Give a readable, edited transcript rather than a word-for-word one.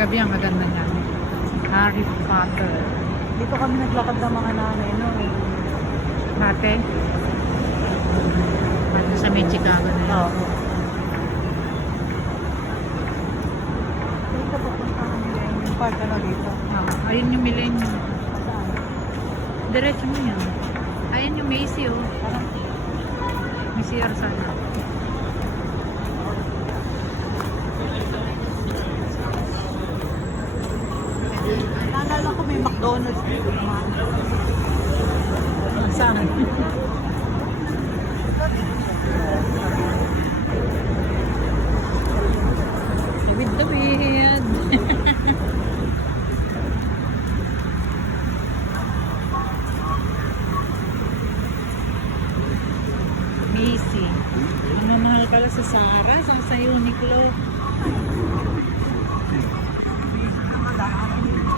gabi ang maganda niyan. Harry Potter. Dito kami naglakad ng mga nanay, no? Dati. Dati sa may Chicago na yun. Oo. Dito papunta kami yung park na dito. Ayun yung Millennium. Saan? Diretso mo yan. Ayun yung Macy, oh. Parang May CR sana. naalala ko may McDonald's dito naman. Saan?